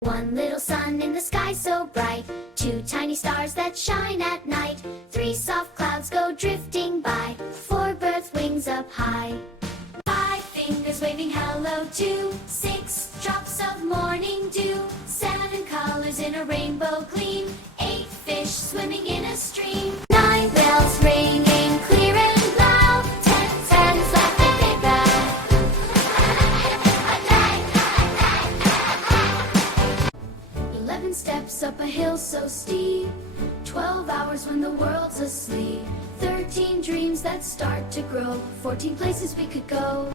One little sun in the sky so bright, two tiny stars that shine at night, three soft clouds go drifting by, four birds wings up high, five fingers waving hello to, six drops of morning dew, seven colors in a rainbow gleam, eight fish swimming in a stream, nine bells ringing clear and loud, ten flapping paper. 11 steps up a hill so steep, 12 hours when the world's asleep, 13 dreams that start to grow, 14 places we could go,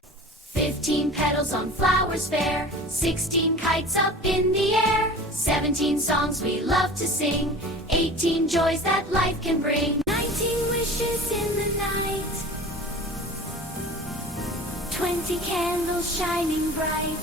15 petals on flowers fair, 16 kites up in the air, 17 songs we love to sing, 18 joys that life can bring, 19 wishes in the night, 20 candles shining bright,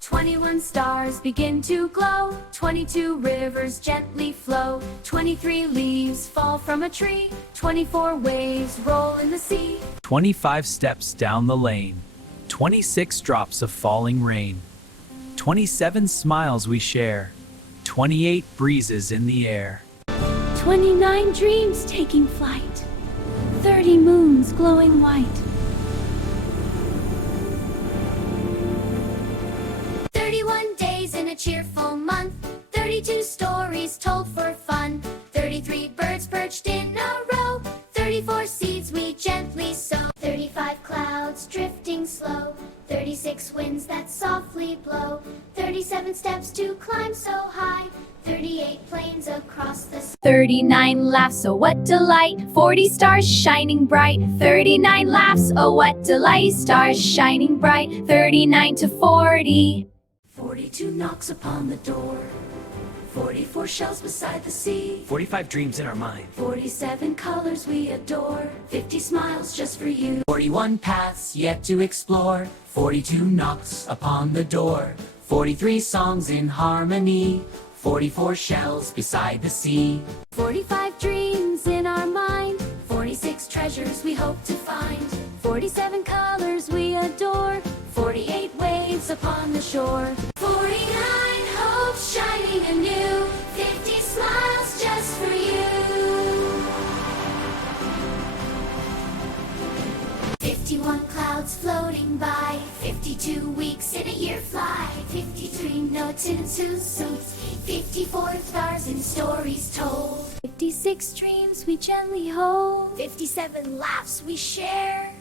21 stars begin to glow, 22 rivers gently flow, 23 leaves fall from a tree, 24 waves roll in the sea, 25 steps down the lane, 26 drops of falling rain, 27 smiles we share, 28 breezes in the air, 29 dreams taking flight, 30 moons glowing white, 31 days in a cheerful month, 32 stories told for fun, 33 birds perched in a row, 34 seeds we gently sow, 35 clouds drifting slow, 36 winds that softly blow, 37 steps to climb so high, 38 planes across the sky, 39 laughs, oh what delight, 40 stars shining bright, 39 laughs, oh what delight, stars shining bright, 39 to 40. 42 knocks upon the door, 44 shells beside the sea, 45 dreams in our mind, 47 colors we adore, 50 smiles just for you, 41 paths yet to explore, 42 knocks upon the door, 43 songs in harmony, 44 shells beside the sea, 45 dreams in our mind, 46 treasures we hope to find, 47 colors we adore, 48 waves upon the shore, 49 hopes shining anew, 50 smiles just for you, 51 clouds floating by, 52 weeks in a year fly, 53 notes in a suit, 54 stars in stories told, 56 dreams we gently hold, 57 laughs we share,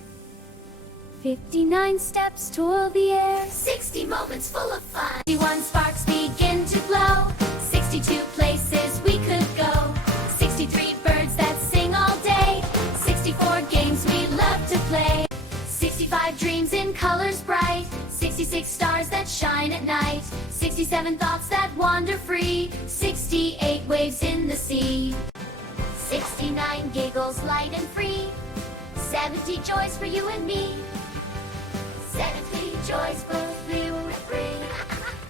59 steps toward the air, 60 moments full of fun, 61 sparks begin to glow, 62 places we could go, 63 birds that sing all day, 64 games we love to play, 65 dreams in colors bright, 66 stars that shine at night, 67 thoughts that wander free, 68 waves in the sea, 69 giggles light and free, 70 joys for you and me, 70 joys both blue and green,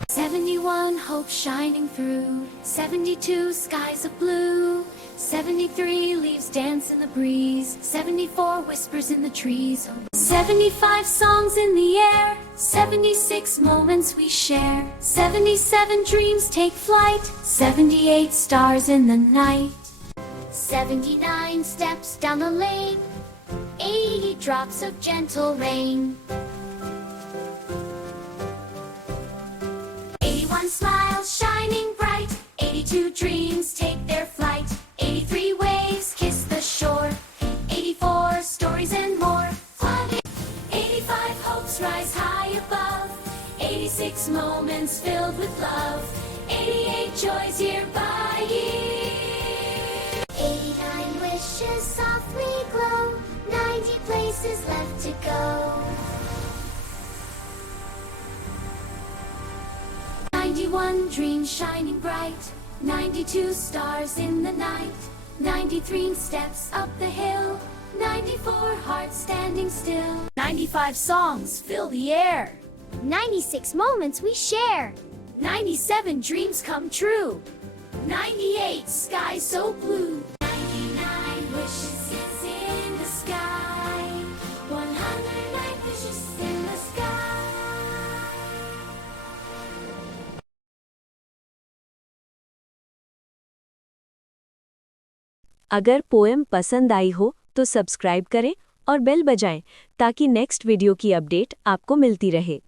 71 hopes shining through, 72 skies of blue, 73 leaves dance in the breeze, 74 whispers in the trees, 75 songs in the air, 76 moments we share, 77 dreams take flight, 78 stars in the night, 79 steps down the lane, 80 drops of gentle rain, 81 smiles shining bright, 82 dreams take their flight, 83 waves kiss the shore, 84 stories and more, 85 hopes rise high above, 86 moments filled with love, 88 joys year by year, 89 wishes softly glow, 90 places left to go, 91 dreams shining bright, 92 stars in the night, 93 steps up the hill, 94 hearts standing still, 95 songs fill the air, 96 moments we share, 97 dreams come true, 98 skies so blue, 99 wishes is in the sky, 109 wishes in the sky. अगर poem पसंद आई हो तो subscribe करें और bell बजाएं ताकि next video की update आपको मिलती रहे।